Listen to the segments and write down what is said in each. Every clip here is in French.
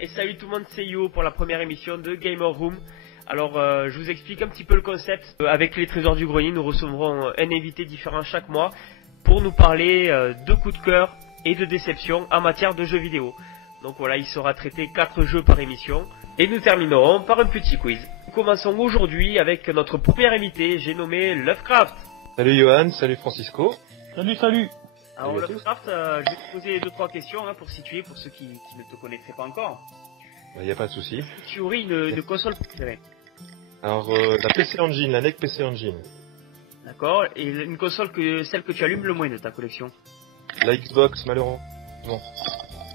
Et salut tout le monde, c'est Yo pour la première émission de Gamer Room. Alors je vous explique un petit peu le concept. Avec les trésors du grenier, nous recevrons un invité différent chaque mois pour nous parler de coups de cœur et de déception en matière de jeux vidéo. Donc voilà, il sera traité 4 jeux par émission. Et nous terminerons par un petit quiz. Nous commençons aujourd'hui avec notre premier invité, j'ai nommé Lovecraft. Salut Johan, salut Francisco. Salut. Alors Lovecraft, je vais te poser 2-3 questions pour situer pour ceux qui ne te connaîtraient pas encore. Il n'y a pas de souci. Tu aurais une console préférée? Alors la PC Engine, la NEC PC Engine. D'accord, et une console celle que tu allumes le moins de ta collection? La Xbox malheureusement.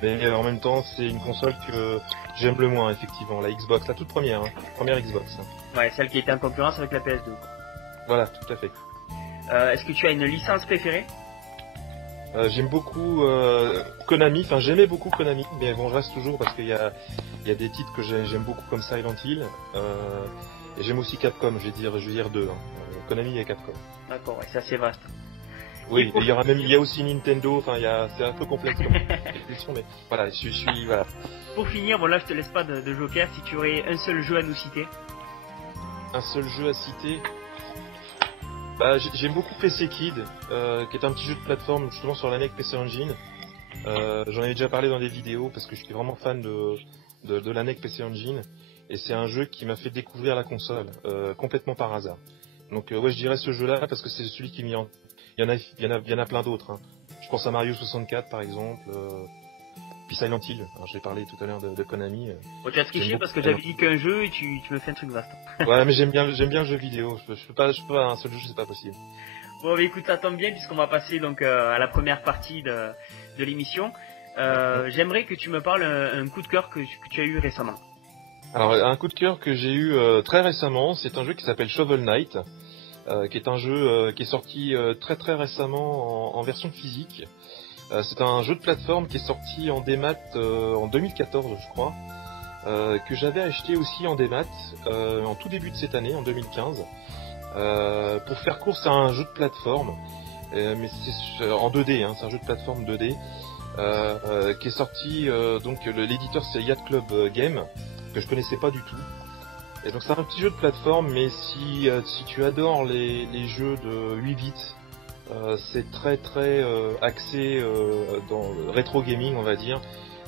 Mais en même temps c'est une console que j'aime le moins effectivement, la Xbox, la toute première, première Xbox. Ouais, celle qui était en concurrence avec la PS2. Voilà, tout à fait. Est-ce que tu as une licence préférée? J'aime beaucoup Konami, enfin j'aimais beaucoup Konami, mais bon je reste toujours parce qu'il y a des titres que j'aime beaucoup comme Silent Hill, et j'aime aussi Capcom, je vais dire deux, Konami et Capcom. D'accord, ouais, c'est assez vaste. Oui, il y a aussi Nintendo, enfin c'est un peu complexe comme question, mais voilà, je suis voilà. Pour finir, bon là je te laisse pas de joker, si tu aurais un seul jeu à nous citer. Un seul jeu à citer. Bah, j'aime beaucoup PC Kid, qui est un petit jeu de plateforme justement sur la NEC PC Engine. J'en avais déjà parlé dans des vidéos parce que je suis vraiment fan de la NEC PC Engine, et c'est un jeu qui m'a fait découvrir la console complètement par hasard. Donc ouais, je dirais ce jeu-là parce que c'est celui qui m'y en... Il y en a plein d'autres. Je pense à Mario 64 par exemple. Puis Silent Hill, alors j'ai parlé tout à l'heure de Konami. Bon, tu as triché parce que j'avais dit qu'un jeu et tu me fais un truc vaste. Ouais, mais j'aime bien le jeu vidéo. Je peux pas un seul jeu, c'est pas possible. Bon, bah, écoute, ça tombe bien puisqu'on va passer donc à la première partie de l'émission. J'aimerais que tu me parles un coup de cœur que tu as eu récemment. Alors, un coup de cœur que j'ai eu très récemment, c'est un jeu qui s'appelle Shovel Knight, qui est un jeu qui est sorti très très récemment en version physique. C'est un jeu de plateforme qui est sorti en démat en 2014 je crois, que j'avais acheté aussi en démat en tout début de cette année, en 2015. Pour faire court, c'est un jeu de plateforme, mais c'est en 2D, c'est un jeu de plateforme 2D qui est sorti, donc l'éditeur c'est Yacht Club Game, que je connaissais pas du tout. Et donc c'est un petit jeu de plateforme, mais si tu adores les jeux de 8 bits, c'est très très axé dans le rétro gaming, on va dire.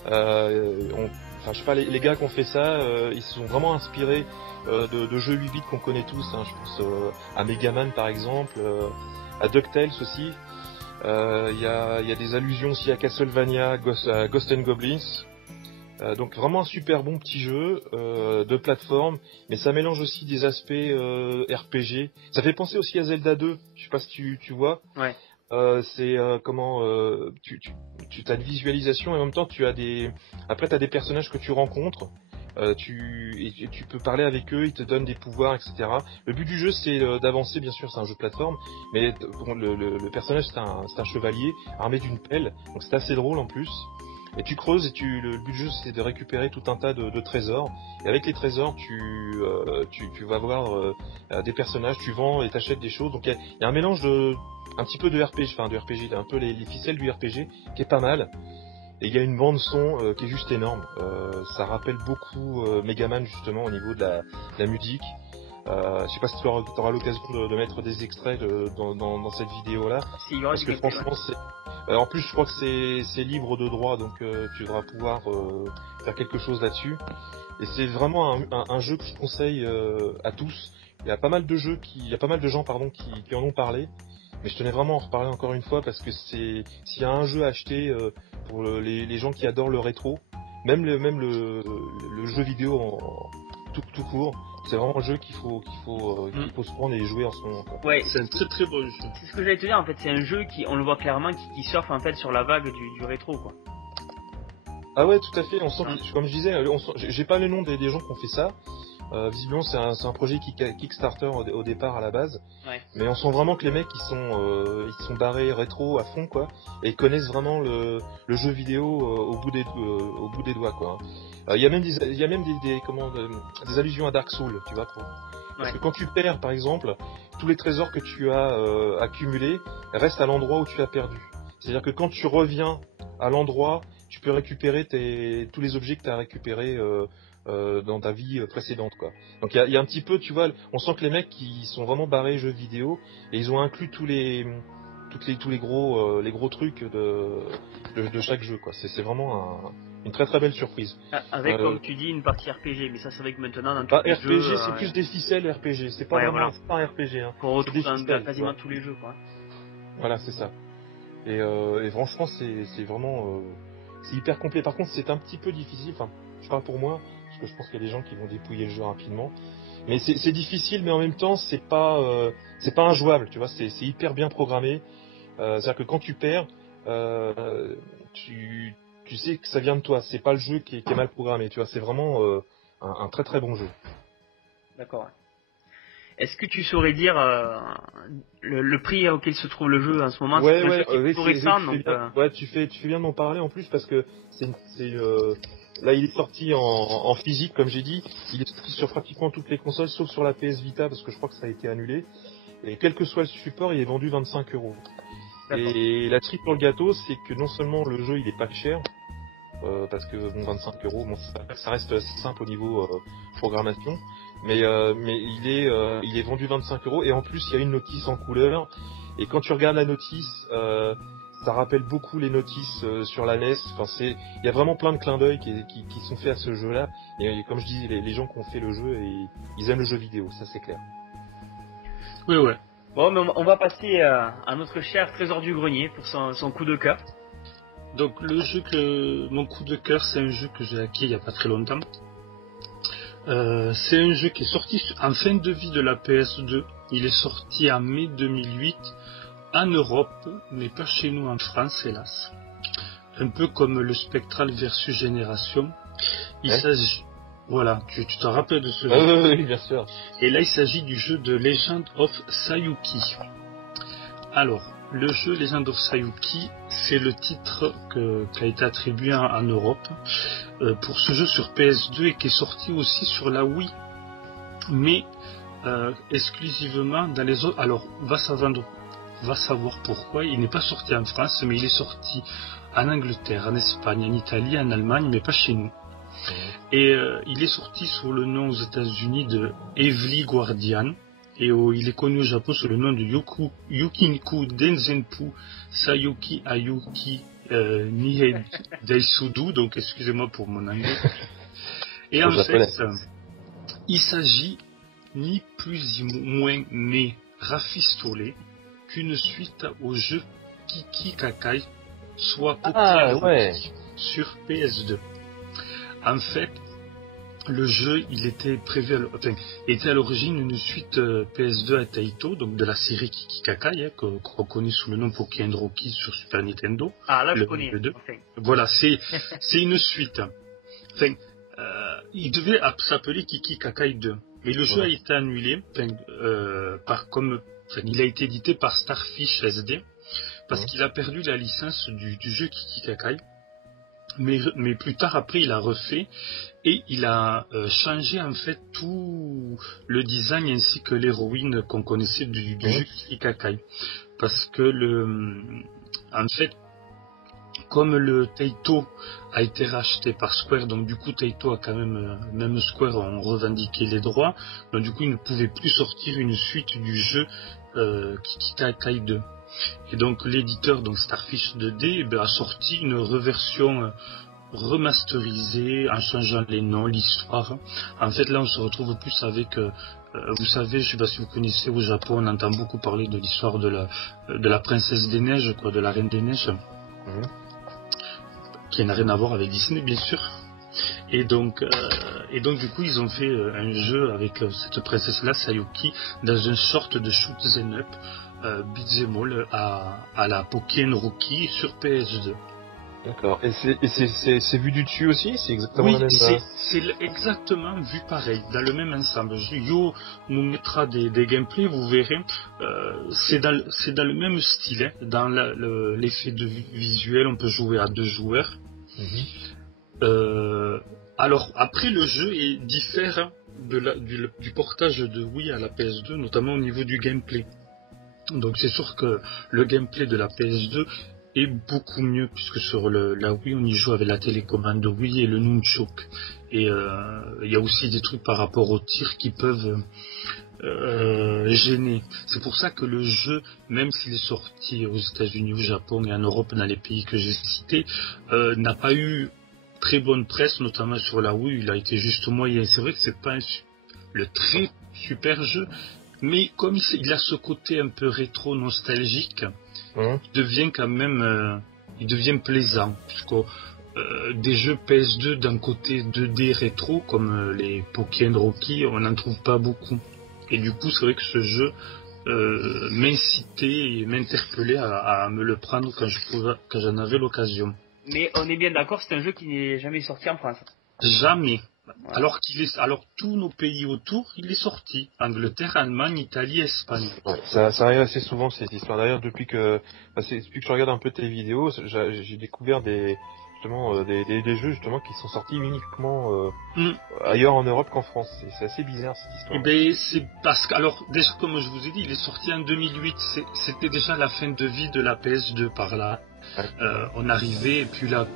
Enfin, je sais pas, les gars qui ont fait ça, ils se sont vraiment inspirés de jeux 8 bits qu'on connaît tous. Je pense à Megaman par exemple, à DuckTales aussi. Il y a des allusions aussi à Castlevania, à Ghost and Goblins. Donc vraiment un super bon petit jeu de plateforme, mais ça mélange aussi des aspects RPG. Ça fait penser aussi à Zelda 2, je sais pas si tu vois. Ouais. C'est comment tu as une visualisation et en même temps tu as t'as des personnages que tu rencontres. Tu peux parler avec eux, ils te donnent des pouvoirs, etc. Le but du jeu c'est d'avancer, bien sûr c'est un jeu de plateforme, mais bon, le personnage c'est un chevalier armé d'une pelle, donc c'est assez drôle en plus. Et tu creuses et le but du jeu c'est de récupérer tout un tas de trésors. Et avec les trésors tu vas voir des personnages, tu vends et t'achètes des choses. Donc il y a un mélange un petit peu de RPG, un peu les ficelles du RPG qui est pas mal. Et il y a une bande son qui est juste énorme. Ça rappelle beaucoup Megaman justement au niveau de la musique. Je sais pas si tu auras l'occasion de mettre des extraits dans cette vidéo là. Parce que franchement c'est... en plus je crois que c'est libre de droit, donc tu devras pouvoir faire quelque chose là-dessus. Et c'est vraiment un jeu que je conseille à tous. Il y a pas mal de gens qui en ont parlé. Mais je tenais vraiment à en reparler encore une fois parce que s'il y a un jeu à acheter pour les gens qui adorent le rétro, même le jeu vidéo tout court, c'est vraiment un jeu qu'il faut se prendre et jouer en ce moment, quoi. Ouais, C'est un très très bon jeu. C'est ce que j'allais te dire en fait, c'est un jeu on le voit clairement qui surfe en fait sur la vague du rétro quoi. Ah ouais, tout à fait, on sent comme je disais, j'ai pas le nom des gens qui ont fait ça. Visiblement c'est un projet Kickstarter au départ à la base, ouais. Mais on sent vraiment que les mecs ils sont barrés rétro à fond quoi, et ils connaissent vraiment le jeu vidéo au bout des doigts quoi. Il y a même des allusions à Dark Souls, tu vois, parce que quand tu perds par exemple, tous les trésors que tu as accumulés restent à l'endroit où tu as perdu. C'est-à-dire que quand tu reviens à l'endroit, tu peux récupérer tous les objets que tu as récupérés dans ta vie précédente, quoi. Donc il y a un petit peu, tu vois, on sent que les mecs qui sont vraiment barrés jeux vidéo et ils ont inclus tous les gros trucs de chaque jeu, quoi. C'est vraiment une très très belle surprise. Avec, comme tu dis, une partie RPG, mais ça c'est vrai que maintenant dans tous les RPG, jeux, c'est plus des ficelles RPG, c'est pas vraiment, c'est pas un RPG, hein. Qu'on retrouve dans ficelles, quasiment tous les jeux, quoi. Voilà, c'est ça. Et franchement, c'est vraiment, c'est hyper complet. Par contre, c'est un petit peu difficile. Enfin, je parle pour moi, parce que je pense qu'il y a des gens qui vont dépouiller le jeu rapidement. Mais c'est difficile, mais en même temps, c'est pas injouable, tu vois. C'est hyper bien programmé. C'est-à-dire que quand tu perds, tu sais que ça vient de toi. C'est pas le jeu qui est mal programmé, tu vois. C'est vraiment un très très bon jeu. D'accord. Est-ce que tu saurais dire le prix auquel se trouve le jeu en ce moment? Ouais, c'est tout récent, donc. Tu fais bien de m'en parler en plus parce que là il est sorti en physique, comme j'ai dit. Il est sorti sur pratiquement toutes les consoles, sauf sur la PS Vita parce que je crois que ça a été annulé. Et quel que soit le support, il est vendu 25 €. Et la cerise sur le gâteau, c'est que non seulement le jeu il est pas cher, parce que bon, 25 €, bon, ça reste simple au niveau programmation, mais il est vendu 25 € et en plus il y a une notice en couleur. Et quand tu regardes la notice, ça rappelle beaucoup les notices sur la NES. Enfin, il y a vraiment plein de clins d'œil qui sont faits à ce jeu-là. Et comme je dis, les gens qui ont fait le jeu, ils aiment le jeu vidéo, ça c'est clair. Oui, ouais. Bon, mais on va passer à notre cher Trésor du Grenier pour son coup de cœur. Donc mon coup de cœur, c'est un jeu que j'ai acquis il n'y a pas très longtemps. C'est un jeu qui est sorti en fin de vie de la PS2. Il est sorti en mai 2008 en Europe, mais pas chez nous en France, hélas. Un peu comme le Spectral versus Génération. Il s'agit... Voilà, tu te rappelles de ce jeu? Oui, bien sûr. Et là, il s'agit du jeu de Legend of Sayuki. Alors, le jeu Legend of Sayuki, c'est le titre qui a été attribué en Europe pour ce jeu sur PS2 et qui est sorti aussi sur la Wii, mais exclusivement dans les autres. Alors, va savoir pourquoi. Il n'est pas sorti en France, mais il est sorti en Angleterre, en Espagne, en Italie, en Allemagne, mais pas chez nous. Et il est sorti sous le nom aux États-Unis de Heavily Guardian. Et il est connu au Japon sous le nom de Yukinku Denzenpu Sayuki Ayuki Nihei Daisudu, donc excusez-moi pour mon anglais. Et en fait, il s'agit ni plus ni moins mais rafistolé qu'une suite au jeu Kiki Kakai, soit Pokémon sur PS2. En fait, le jeu, il était était à l'origine une suite PS2 à Taito, donc de la série Kiki Kakai, qu'on connaît sous le nom Pokémon Rocky sur Super Nintendo. Ah là, je connais. Voilà, c'est une suite. Enfin, il devait s'appeler Kiki Kakai 2, mais le jeu a été annulé il a été édité par Starfish SD parce qu'il a perdu la licence du jeu Kiki Kakai. Mais plus tard, après, il a refait et il a changé en fait tout le design ainsi que l'héroïne qu'on connaissait du jeu Kiki Kakai. Parce que en fait, comme le Taito a été racheté par Square, donc du coup Taito a quand même Square ont revendiqué les droits, donc du coup il ne pouvait plus sortir une suite du jeu Kiki Kakai 2. Et donc l'éditeur, donc Starfish 2D, a sorti une reversion remasterisée en changeant les noms, l'histoire. En fait là on se retrouve plus avec vous savez, je sais pas si vous connaissez, au Japon on entend beaucoup parler de l'histoire de la princesse des neiges, de la reine des neiges, qui n'a rien à voir avec Disney bien sûr. Et donc du coup ils ont fait un jeu avec cette princesse là, Sayuki, dans une sorte de shoot 'em up beat'em all à la Pokémon Rookie sur PS2. D'accord. Et c'est vu du dessus aussi? C'est exactement la même... c'est exactement vu pareil, dans le même ensemble. Yo nous mettra des gameplays, vous verrez. C'est dans le même style, dans l'effet de visuel, on peut jouer à 2 joueurs. Alors après le jeu est différent du portage de Wii à la PS2, notamment au niveau du gameplay. Donc c'est sûr que le gameplay de la PS2 est beaucoup mieux, puisque sur la Wii, on y joue avec la télécommande Wii et le Nunchuk. Et il y a aussi des trucs par rapport au tir qui peuvent gêner. C'est pour ça que le jeu, même s'il est sorti aux États-Unis, au Japon et en Europe, dans les pays que j'ai cités, n'a pas eu très bonne presse, notamment sur la Wii. Il a été juste moyen. C'est vrai que c'est pas le très super jeu, mais comme il a ce côté un peu rétro nostalgique, il devient quand même il devient plaisant, puisque des jeux PS2 d'un côté 2D rétro comme les Pokémon Rocky, on n'en trouve pas beaucoup. Et du coup, c'est vrai que ce jeu m'incitait et m'interpellait à me le prendre quand j'en avais l'occasion. Mais on est bien d'accord, c'est un jeu qui n'est jamais sorti en France. Jamais. Ouais. Alors tous nos pays autour, il est sorti. Angleterre, Allemagne, Italie, Espagne. Ouais, ça arrive assez souvent cette histoire. D'ailleurs, depuis que je regarde un peu tes vidéos, j'ai découvert des jeux justement qui sont sortis uniquement ailleurs en Europe qu'en France. C'est assez bizarre cette histoire. Eh ben, c'est parce que, alors, déjà, comme je vous ai dit, il est sorti en 2008. C'était déjà la fin de vie de la PS2 par là. Ouais. On arrivait, et puis là,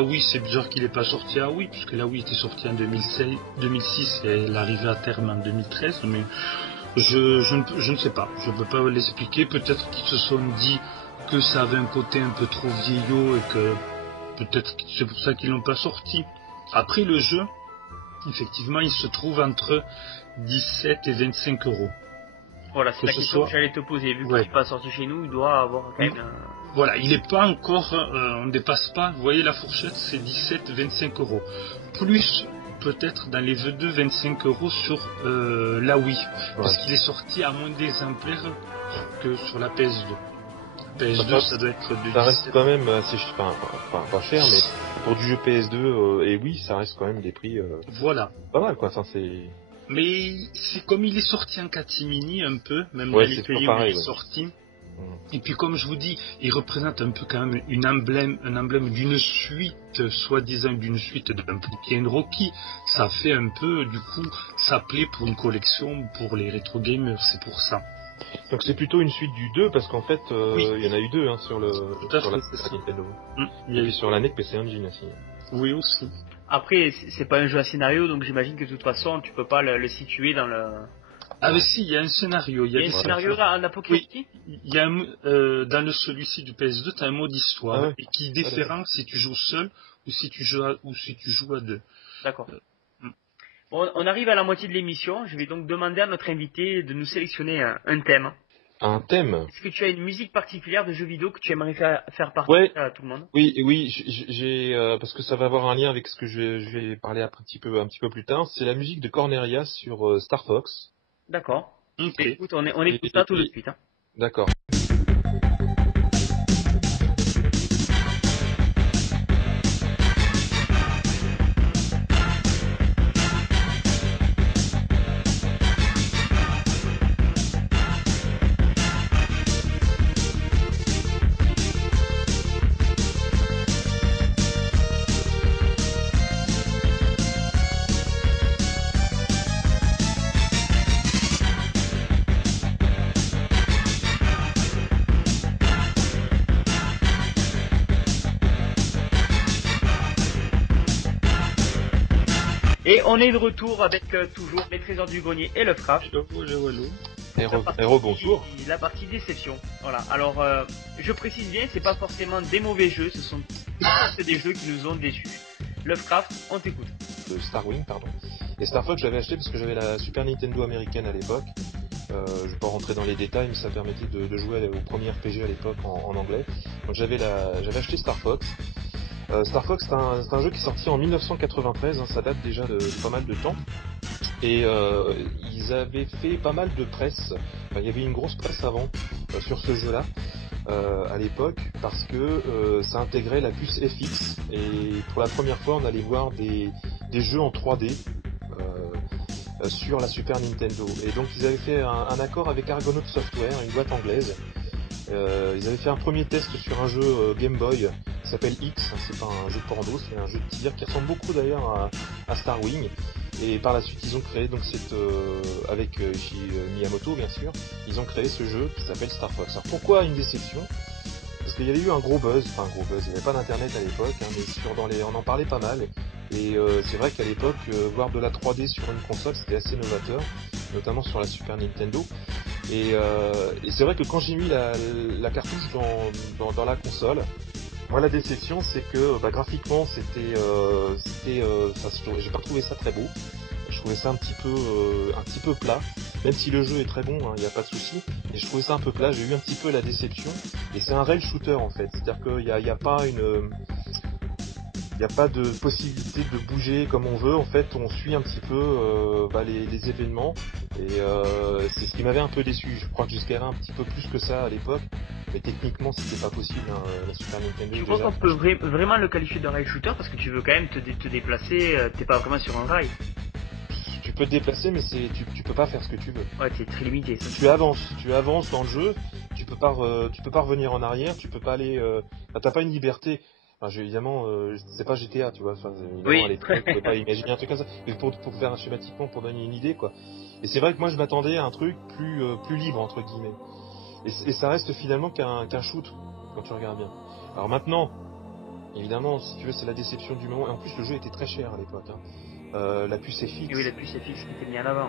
oui, c'est bizarre qu'il n'ait pas sorti à Wii, puisque la Wii était sortie en 2006 et elle arrivait à terme en 2013, mais je ne sais pas. Je ne peux pas l'expliquer. Peut-être qu'ils se sont dit que ça avait un côté un peu trop vieillot et que peut-être que c'est pour ça qu'ils l'ont pas sorti. Après, le jeu, effectivement, il se trouve entre 17 et 25 euros. Voilà, c'est la question que j'allais te poser. Vu qu'il n'est pas sorti chez nous, il doit avoir quand même Voilà, il n'est pas encore, on ne dépasse pas, vous voyez la fourchette, c'est 17-25 euros. Plus peut-être dans les 2-25 euros sur la Wii. Parce qu'il est sorti à moins d'exemplaires que sur la PS2. PS2, ça doit être de 17. Ça reste quand même assez pas cher, mais pour du jeu PS2 et oui, ça reste quand même des prix voilà. Pas mal quoi, ça c'est. Mais c'est comme il est sorti en catimini un peu, même dans Ouais, les c'est pays pareil, où il est sorti. Et puis comme je vous dis, il représente un peu quand même un emblème d'une suite, soi-disant d'une suite d'un Pokémon Rocky. Ça fait un peu, du coup, ça plaît pour une collection pour les rétro gamers, c'est pour ça. Donc c'est plutôt une suite du 2 parce qu'en fait il y en a eu deux sur la Nintendo. Il y a eu sur la NEC PC Engine aussi. Oui aussi. Après, c'est pas un jeu à scénario, donc j'imagine que de toute façon, tu peux pas le situer dans le... Ah mais si, il y a un scénario. Il y a un scénario en Pokémon. Oui, il y a dans celui-ci du PS2, tu as un mode histoire et qui est différent si tu joues seul ou si tu joues à deux. D'accord. Bon, on arrive à la moitié de l'émission. Je vais donc demander à notre invité de nous sélectionner un thème. Un thème. Est-ce que tu as une musique particulière de jeux vidéo que tu aimerais faire partager à tout le monde? Oui, j'ai parce que ça va avoir un lien avec ce que je vais parler un petit peu plus tard. C'est la musique de Corneria sur Star Fox. D'accord. Okay. Écoute, on écoute ça tout de suite. Hein. D'accord. Et on est de retour avec toujours les trésors du grenier et Lovecraft. Héros, bonjour. La partie déception. Voilà. Alors, je précise bien, c'est pas forcément des mauvais jeux, ce sont des jeux qui nous ont déçus. Lovecraft, on t'écoute. Starwing, pardon. Et Star Fox, j'avais acheté parce que j'avais la Super Nintendo américaine à l'époque. Je vais pas rentrer dans les détails, mais ça permettait de jouer au premier RPG à l'époque en anglais. Donc j'avais acheté Star Fox. Star Fox, c'est un jeu qui est sorti en 1993, ça date déjà de pas mal de temps. Et ils avaient fait pas mal de presse. Enfin, il y avait une grosse presse avant sur ce jeu-là à l'époque parce que ça intégrait la puce FX et pour la première fois on allait voir des jeux en 3D sur la Super Nintendo. Et donc ils avaient fait un accord avec Argonaut Software, une boîte anglaise. Ils avaient fait un premier test sur un jeu Game Boy qui s'appelle X, c'est pas un jeu de porno, c'est un jeu de tir qui ressemble beaucoup d'ailleurs à Starwing. Et par la suite ils ont créé donc avec Miyamoto bien sûr, ils ont créé ce jeu qui s'appelle Star Fox. Alors pourquoi une déception? parce qu'il y avait eu un gros buzz, il n'y avait pas d'internet à l'époque, hein, mais on en parlait pas mal. Et c'est vrai qu'à l'époque, voir de la 3D sur une console, c'était assez novateur, notamment sur la Super Nintendo. Et c'est vrai que quand j'ai mis la cartouche dans la console, moi la déception c'est que graphiquement j'ai pas trouvé ça très beau. Je trouvais ça un petit peu plat, même si le jeu est très bon, il n'y a pas de souci, mais je trouvais ça un peu plat, j'ai eu un petit peu la déception, et c'est un rail shooter en fait, c'est-à-dire qu'il n'y a pas de possibilité de bouger comme on veut, en fait on suit un petit peu les événements, et c'est ce qui m'avait un peu déçu. Je crois que j'espérais un petit peu plus que ça à l'époque, mais techniquement c'était pas possible, la Super Nintendo Tu crois déjà, qu'on peut vraiment le qualifier de rail shooter parce que tu veux quand même te déplacer, t'es pas vraiment sur un rail. tu peux te déplacer, mais tu peux pas faire ce que tu veux. Ouais, c'est très limité ça. Tu avances dans le jeu, tu peux pas revenir en arrière, tu peux pas aller, t'as pas une liberté. Enfin, évidemment, c'est pas GTA, tu vois. Enfin, évidemment, Oui. à l'époque, tu pouvais pas imaginer un truc comme ça. Mais pour faire schématiquement, pour donner une idée, quoi. Et c'est vrai que moi, je m'attendais à un truc plus libre entre guillemets. Et ça reste finalement qu'un shoot quand tu regardes bien. Alors maintenant, évidemment, si tu veux, c'est la déception du moment. Et en plus, le jeu était très cher à l'époque. La puce FX. Et oui, la puce FX qui était mis en avant.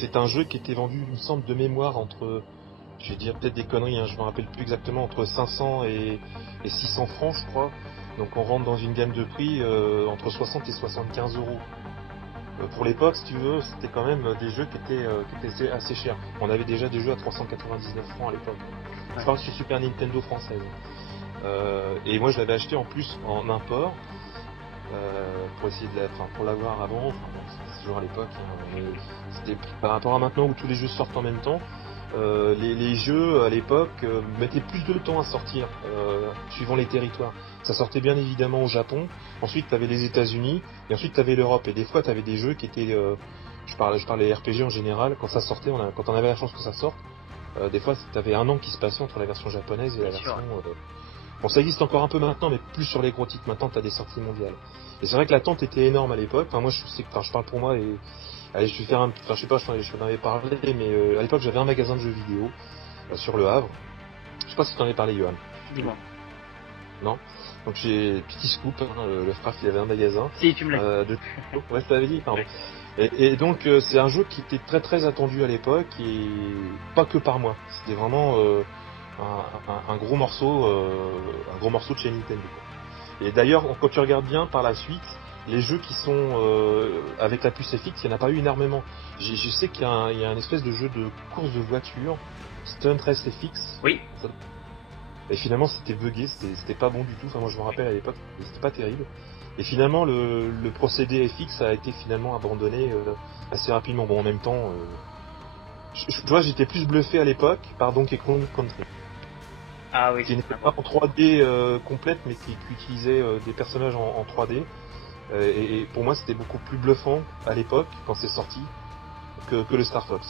C'est un jeu qui était vendu, il me semble, de mémoire entre, je vais dire peut-être des conneries, je me rappelle plus exactement, entre 500 et 600 francs, je crois. Donc on rentre dans une gamme de prix entre 60 et 75 euros. Pour l'époque, si tu veux, c'était quand même des jeux qui étaient assez chers. On avait déjà des jeux à 399 francs à l'époque. Je parle sur Super Nintendo française. Et moi, je l'avais acheté en plus en import. Pour essayer pour l'avoir avant, c'est toujours à l'époque, mais c'était par rapport à maintenant où tous les jeux sortent en même temps, les jeux à l'époque mettaient plus de temps à sortir, suivant les territoires. Ça sortait bien évidemment au Japon, ensuite t'avais les États-Unis, et ensuite t'avais l'Europe, et des fois t'avais des jeux qui étaient, je parle des RPG en général, quand ça sortait, quand on avait la chance que ça sorte, des fois t'avais un an qui se passait entre la version japonaise et la version... Bon, ça existe encore un peu maintenant, mais plus sur les gros titres. Maintenant, t'as des sorties mondiales. Et c'est vrai que l'attente était énorme à l'époque. Enfin, moi, je parle pour moi et, allez, je vais faire je sais pas, je t'en avais parlé, mais à l'époque, j'avais un magasin de jeux vidéo sur Le Havre. Je sais pas si t'en avais parlé, Johan. Dis-moi. Non. Donc j'ai petit scoop, le Fraf, il avait un magasin. Si, tu me l'as dit. Ouais, ça avait dit, pardon. Et donc c'est un jeu qui était très très attendu à l'époque et pas que par moi. C'était vraiment un gros morceau de chez Nintendo. Et d'ailleurs, quand tu regardes bien par la suite, les jeux qui sont avec la puce FX, il n'y en a pas eu énormément. Je sais qu'il y a un espèce de jeu de course de voiture, Stunt Race FX. Oui. Et finalement, c'était buggé, c'était pas bon du tout. Enfin, moi, je me rappelle à l'époque, c'était pas terrible. Et finalement, le procédé FX a été finalement abandonné assez rapidement. Bon, en même temps, tu vois, j'étais plus bluffé à l'époque par Donkey Kong Country. Ah oui. Qui n'était pas en 3D complète, mais qui utilisait des personnages en 3D. Et pour moi, c'était beaucoup plus bluffant à l'époque, quand c'est sorti, que le Star Fox.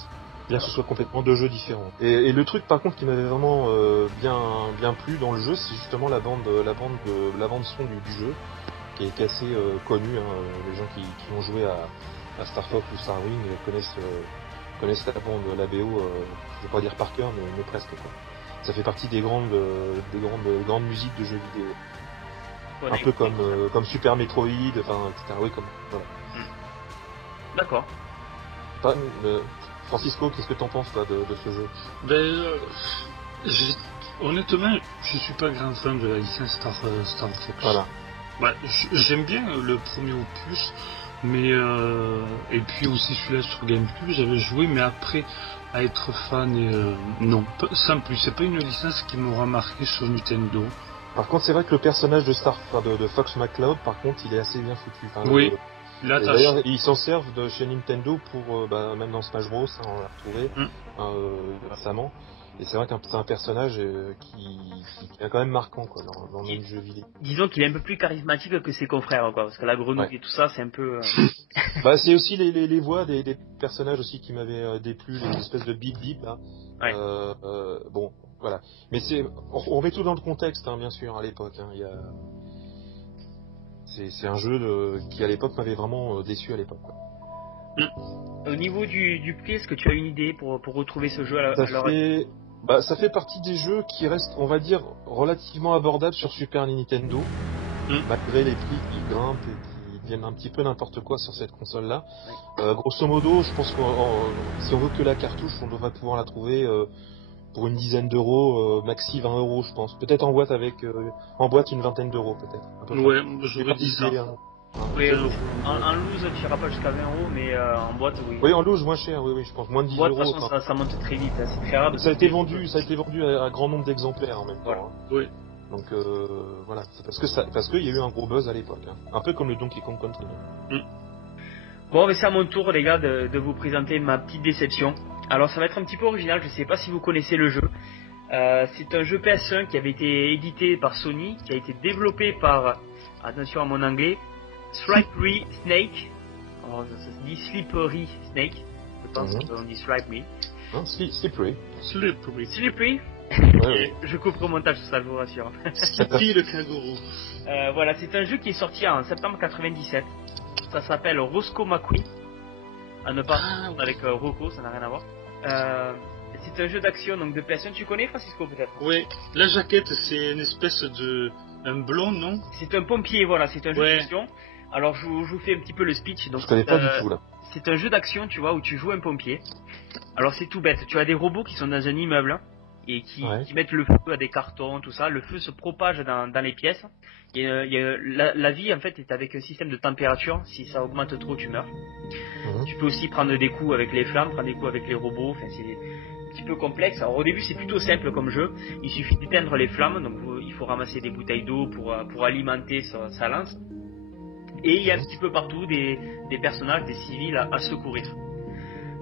Bien que ce soit complètement deux jeux différents. Et le truc, par contre, qui m'avait vraiment bien plu dans le jeu, c'est justement la bande son du jeu, qui est assez connue. Les gens qui ont joué à Star Fox ou Star Wing connaissent la bande, la BO, je vais pas dire par cœur, mais presque, quoi. Ça fait partie des grandes musiques de jeux vidéo. Un peu comme Super Metroid, enfin, etc. Oui, comme, voilà. D'accord. Francisco, qu'est-ce que t'en penses, toi, de ce jeu? Honnêtement, je suis pas grand fan de la licence Star Fox. Voilà. J'aime bien le premier opus, mais et puis aussi celui-là sur GameCube, j'avais joué, mais après à être fan non, sans plus. C'est pas une licence qui m'aura marqué sur Nintendo. Par contre, c'est vrai que le personnage de Fox McCloud, par contre, il est assez bien foutu. Enfin, oui. D'ailleurs, ils s'en servent chez Nintendo pour, même dans Smash Bros, on l'a retrouvé récemment. Et c'est vrai que c'est un personnage qui est quand même marquant, quoi, dans le même jeu vidéo. Disons qu'il est un peu plus charismatique que ses confrères, quoi, parce que la grenouille et tout ça, c'est un peu... C'est aussi les voix des personnages aussi qui m'avaient déplu, les espèces de bip là. Ouais. Bon, voilà. Mais on remet tout dans le contexte, bien sûr, à l'époque. C'est un jeu qui à l'époque m'avait vraiment déçu à l'époque. Au niveau du prix, est-ce que tu as une idée pour retrouver ce jeu à l'heure? Bah, ça fait partie des jeux qui restent, on va dire, relativement abordables sur Super Nintendo, malgré les prix qui grimpent et qui deviennent un petit peu n'importe quoi sur cette console-là. Grosso modo, je pense que si on veut que la cartouche, on devrait pouvoir la trouver pour une dizaine d'euros, maxi 20 euros, je pense. Peut-être en boîte en boîte une vingtaine d'euros, peut-être. À peu près. Ouais, j'aurais dit ça. Oui, en loose, tu n'iras pas jusqu'à 20 euros, mais en boîte, oui. Oui, en loose, moins cher, oui, je pense. Moins de 10 En boîte, euros. de toute façon, ça monte très vite, hein. C'est très rare. Ça a été vendu à grand nombre d'exemplaires en même temps. Voilà. Hein. Oui. Donc voilà, c'est parce qu'il y a eu un gros buzz à l'époque. Hein. Un peu comme le Donkey Kong Country. Bon, mais c'est à mon tour, les gars, de vous présenter ma petite déception. Alors, ça va être un petit peu original, je sais pas si vous connaissez le jeu. C'est un jeu PS1 qui avait été édité par Sony, qui a été développé par, attention à mon anglais, Slippery Snake. Alors, ça se dit Slippery Snake. Je pense qu'on dit Slippery. Hein, Slippery. Slippery. Ouais. Je coupe au montage, ça je vous rassure. Skippy le kangourou. Voilà, c'est un jeu qui est sorti en septembre 97. Ça s'appelle Roscoe McQueen. À ne pas confondre avec Rocco, ça n'a rien à voir. C'est un jeu d'action donc de PS1. Tu connais, Francisco, peut-être? Oui, la jaquette, c'est une espèce de... un blond, non? C'est un pompier, voilà, c'est un jeu d'action. Alors je vous fais un petit peu le speech. Donc, je connais pas du tout là. C'est un jeu d'action, tu vois, où tu joues un pompier. Alors c'est tout bête, tu as des robots qui sont dans un immeuble et qui mettent le feu à des cartons, tout ça. Le feu se propage dans les pièces. La vie en fait est avec un système de température. Si ça augmente trop, tu meurs. Tu peux aussi prendre des coups avec les flammes, prendre des coups avec les robots. Enfin, c'est un petit peu complexe. Alors au début c'est plutôt simple comme jeu. Il suffit d'éteindre les flammes, donc il faut ramasser des bouteilles d'eau pour alimenter sa lance. Et il y a un petit peu partout des personnages, des civils à secourir.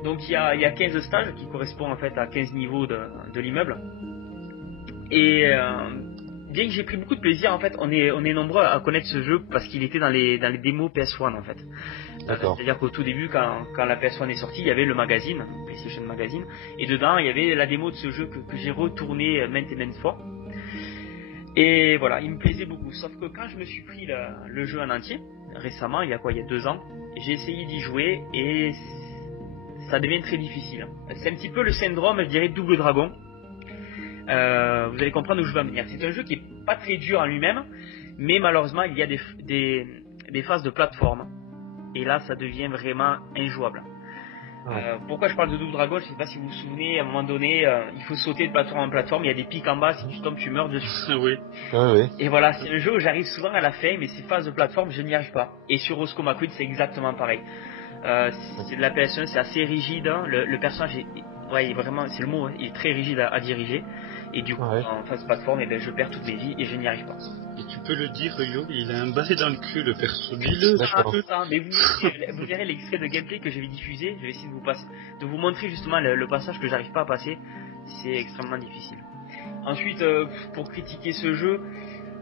Donc il y a 15 stages qui correspondent en fait à 15 niveaux de l'immeuble. Et bien que j'ai pris beaucoup de plaisir, en fait, on est nombreux à connaître ce jeu parce qu'il était dans les démos PS1 en fait. C'est-à-dire qu'au tout début, quand la PS1 est sortie, il y avait le magazine, PlayStation Magazine, et dedans il y avait la démo de ce jeu que j'ai retourné maintes et maintes fois. Et voilà, il me plaisait beaucoup. Sauf que quand je me suis pris le jeu en entier, récemment, il y a 2 ans, j'ai essayé d'y jouer et ça devient très difficile. C'est un petit peu le syndrome, je dirais, Double Dragon. Vous allez comprendre où je veux en venir. C'est un jeu qui est pas très dur en lui-même, mais malheureusement il y a des phases de plateforme. Et là, ça devient vraiment injouable. Pourquoi je parle de Double Dragon? Je sais pas si vous vous souvenez, à un moment donné, il faut sauter de plateforme en plateforme, il y a des pics en bas, si tu tombes, tu meurs dessus. Oui. Et voilà, c'est un jeu où j'arrive souvent à la fin, mais ces phases de plateforme, je n'y arrive pas. Et sur Roscoe McQueen, c'est exactement pareil. C'est de la PS1, c'est assez rigide, hein. Le personnage il est vraiment, c'est le mot, hein, il est très rigide à diriger. Et du coup, en phase plateforme, je perds toutes mes vies et je n'y arrive pas. Et tu peux le dire, Yo, il a un balai dans le cul, le perso. Mais vous verrez l'extrait de gameplay que je vais diffuser. Je vais essayer de vous montrer justement le passage que j'arrive pas à passer. C'est extrêmement difficile. Ensuite, pour critiquer ce jeu,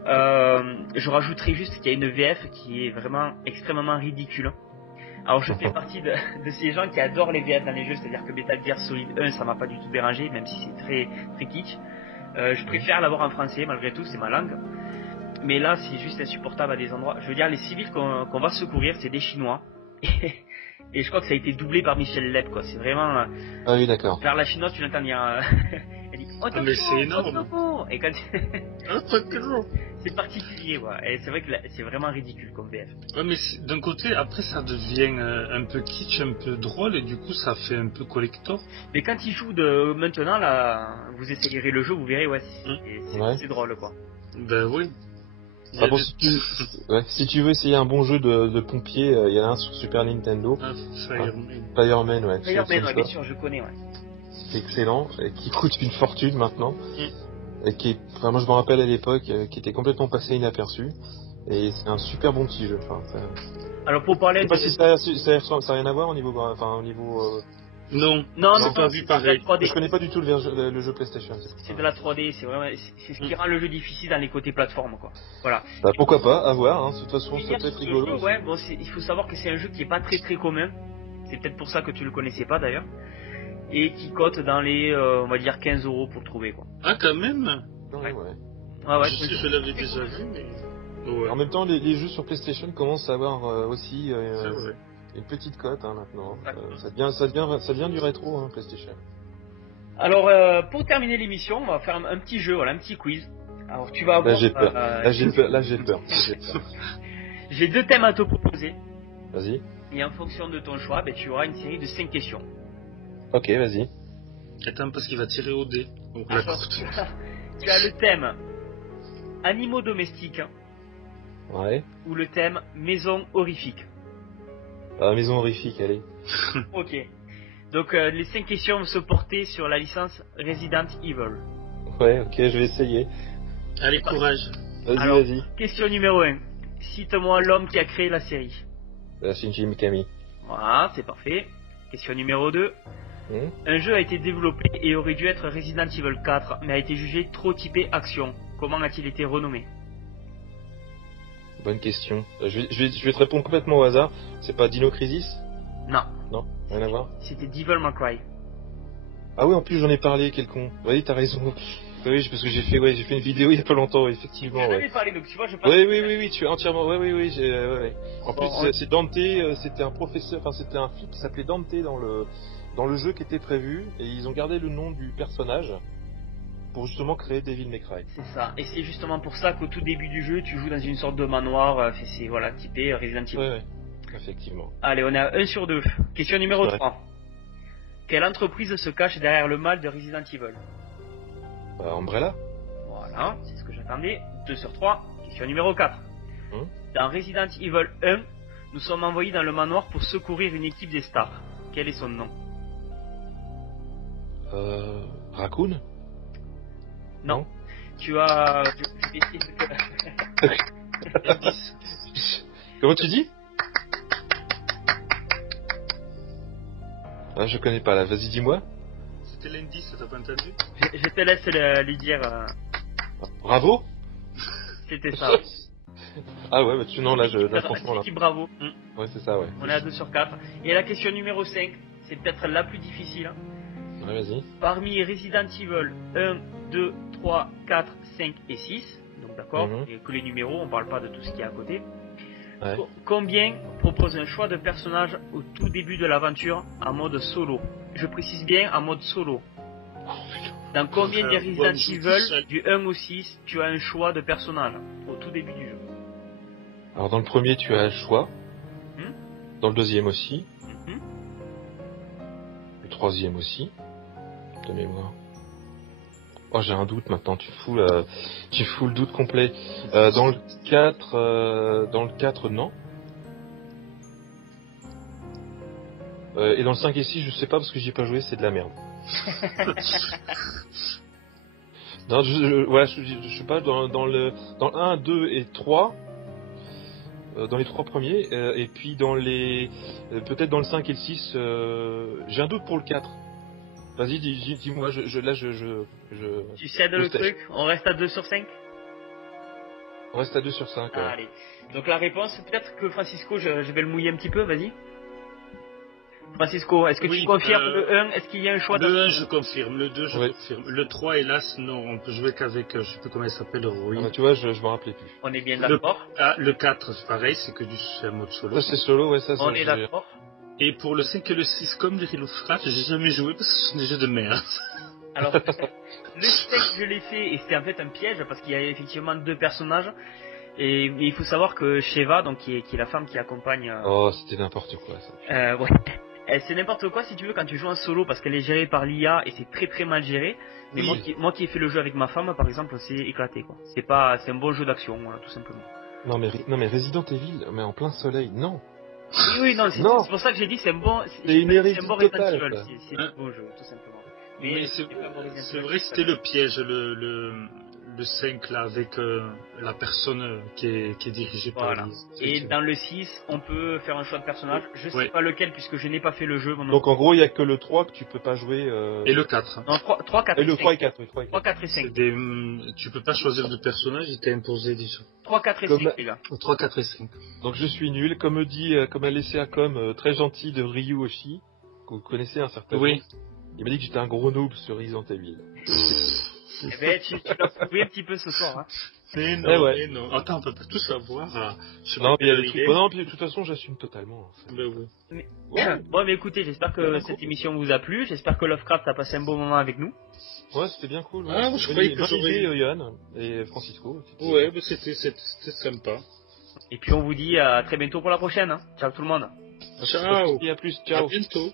je rajouterai juste qu'il y a une VF qui est vraiment extrêmement ridicule. Alors je fais partie de ces gens qui adorent les VF dans les jeux, c'est-à-dire que Metal Gear Solid 1 ça m'a pas du tout dérangé, même si c'est très très kitsch. Je préfère l'avoir en français, malgré tout, c'est ma langue. Mais là, c'est juste insupportable à des endroits. Je veux dire, les civils qu'on va secourir, c'est des Chinois. Et je crois que ça a été doublé par Michel Leb, quoi. C'est vraiment... Ah oui, d'accord. Vers la chinoise, tu l'entends dire... Elle dit... mais c'est énorme. Et quand... c'est particulier, quoi. Et c'est vrai que c'est vraiment ridicule comme VF. Ouais, mais d'un côté, après, ça devient un peu kitsch, un peu drôle, et du coup, ça fait un peu collector. Mais quand il joue maintenant, là, vous essayerez le jeu, vous verrez, c'est drôle, quoi. Ben oui. Si tu veux essayer un bon jeu de pompier, il y en a un sur Super Nintendo. Fireman, Fireman, bien sûr, je connais, C'est excellent, et qui coûte une fortune maintenant. Et qui est, vraiment, je me rappelle à l'époque, qui était complètement passé inaperçu. Et c'est un super bon petit jeu. Alors pour parler de... si ça a rien à voir au niveau... Non, c'est pas vu pareil. Je connais pas du tout le jeu PlayStation. C'est de la 3D, c'est ce qui rend le jeu difficile dans les côtés plateforme, quoi. Voilà. Bah pourquoi pas, à voir, hein. De toute façon, ça peut être rigolo. Il faut savoir que c'est un jeu qui est pas très très commun. C'est peut-être pour ça que tu le connaissais pas d'ailleurs. Et qui cote dans les, on va dire 15 € pour le trouver, quoi. Ah, quand même. Ouais. Je l'avais déjà vu, mais... En même temps, les jeux sur PlayStation commencent à avoir aussi... une petite cote, hein, maintenant. Ça devient du rétro, hein, PlayStation. Alors, pour terminer l'émission, on va faire un petit jeu, voilà, un petit quiz. Alors, tu vas avoir... Là j'ai peur. Là j'ai peur. Là j'ai peur. J'ai 2 thèmes à te proposer. Vas-y. Et en fonction de ton choix, ben, tu auras une série de 5 questions. Ok, vas-y. Attends, parce qu'il va tirer au dé. Donc, la Alors, courte. tu as le thème animaux domestiques Ouais. ou le thème maison horrifique. Ah, maison horrifique, allez. Ok. Donc, les 5 questions vont se porter sur la licence Resident Evil. Ouais, ok, je vais essayer. Allez, courage. Vas-y, Alors, vas-y. question numéro 1. Cite-moi l'homme qui a créé la série. Shinji Mikami. Voilà, c'est parfait. Question numéro 2. Un jeu a été développé et aurait dû être Resident Evil 4, mais a été jugé trop typé action. Comment a-t-il été renommé? Bonne question. Je vais te répondre complètement au hasard. C'est pas Dino Crisis? Non, Non, rien à voir. c'était Devil May Cry. Ah oui, en plus j'en ai parlé, quel con. Oui, t'as raison. Oui, parce que j'ai fait une vidéo il y a pas longtemps, effectivement. J'en Ouais. avais parlé, donc tu vois, je pense. Oui, tu es entièrement. Oui. Ouais. En Bon, plus, c'est Dante. C'était un professeur, enfin c'était un flic qui s'appelait Dante dans le jeu qui était prévu, et ils ont gardé le nom du personnage pour justement créer Devil May Cry. C'est ça, et c'est justement pour ça qu'au tout début du jeu, tu joues dans une sorte de manoir, c'est voilà, typé Resident Evil. Ouais, effectivement. Allez, on est à 1 sur 2. Question numéro 3. Quelle entreprise se cache derrière le mal de Resident Evil? Umbrella. Voilà, c'est ce que j'attendais. 2 sur 3. Question numéro 4. Dans Resident Evil 1, nous sommes envoyés dans le manoir pour secourir une équipe des stars. Quel est son nom? Raccoon. Non. Tu as... Je vais essayer de... Comment tu dis? Ah, je connais pas là, vas-y dis-moi. C'était l'indice, t'as pas entendu? Je te laisse lui dire... Bravo. C'était ça. Ah ouais, non là, franchement là. Bravo. Ouais, c'est ça, ouais. On est à 2 sur 4. Et la question numéro 5, c'est peut-être la plus difficile. Hein. Ouais, vas-y. Parmi Resident Evil 1, 2, 3, 4, 5 et 6, donc d'accord, et que les numéros, on parle pas de tout ce qui est à côté. Ouais. Combien propose un choix de personnage au tout début de l'aventure en mode solo? Je précise bien en mode solo. Dans combien des Resident Evil, du 1 au 6, tu as un choix de personnage au tout début du jeu? Alors dans le premier, tu as le choix. Dans le deuxième aussi. Le troisième aussi. De mémoire. Oh, j'ai un doute maintenant, tu fous le doute complet. Dans le 4, non. Et dans le 5 et 6, je sais pas parce que j'y ai pas joué, c'est de la merde. Non, je sais pas, dans le 1, 2 et 3, dans les 3 premiers, et puis peut-être dans le 5 et le 6, j'ai un doute pour le 4. Vas-y, dis-moi, Tu cèdes le truc, on reste à 2 sur 5? On reste à 2 sur 5. Allez. Donc la réponse, peut-être que Francisco, je vais le mouiller un petit peu, vas-y. Francisco, est-ce que tu confirmes le 1? Est-ce qu'il y a un choix? Le 1, je confirme. Le 2, je confirme. Le 3, hélas, non. On peut jouer qu'avec, je sais plus comment il s'appelle, Roy. Tu vois, je m'en rappelais plus. On est bien d'accord. Le 4, c'est pareil, c'est un mode solo. Ça, c'est solo, ouais, ça. On est d'accord. Et pour le 5 et le 6, comme les Halo Flash, j'ai jamais joué parce que ce sont des jeux de merde. Alors, le 5, je l'ai fait, et c'était en fait un piège, parce qu'il y a effectivement 2 personnages. Et il faut savoir que Sheva, donc qui est la femme qui accompagne... Oh, c'était n'importe quoi, ça. Ouais. C'est n'importe quoi si tu veux quand tu joues en solo, parce qu'elle est gérée par l'IA et c'est très très mal géré. Mais moi qui ai fait le jeu avec ma femme, par exemple, on s'est éclaté, quoi. C'est un bon jeu d'action, voilà, tout simplement. Non mais Resident Evil, mais en plein soleil, non. Oui, non, c'est pour ça que j'ai dit c'est un bon... C'est une hérésie totale. C'est un bon jeu, tout simplement. Mais c'est vrai, c'était le piège, le 5 là, avec la personne qui est dirigée par Elise. Et dans le 6, on peut faire un choix de personnage. Je sais pas lequel, puisque je n'ai pas fait le jeu. Donc en gros, il n'y a que le 3 que tu peux pas jouer. Et le 4. Non, 3, 4 et 5. Le 3 et 4, oui. 3, 4 et 5. Tu peux pas choisir de personnage, il t'est imposé déjà. 3, 4 et 5, les gars. 3, 4 et 5. Donc je suis nul, comme a laissé Acom, très gentil de Ryu Oshi, que vous connaissez un certain Oui. Jour. Il m'a dit que j'étais un gros noob sur Resident Evil. Eh ben, tu l'as prouvé un petit peu ce soir, hein. Mais non, Eh ouais. mais non. Attends, on peut pas tout savoir. Non, mais il y a des trucs. Non, puis de toute façon, j'assume totalement. En fait. Ben oui. Bon, mais écoutez, j'espère que cette émission vous a plu. J'espère que Lovecraft a passé un bon moment avec nous. Ouais, c'était bien cool. Ouais. Ah, moi, je croyais que j'aurais... Yann et Francisco. Ouais, mais c'était sympa. Et puis on vous dit à très bientôt pour la prochaine. Hein. Ciao tout le monde. Ciao. Et à plus, À ciao. bientôt.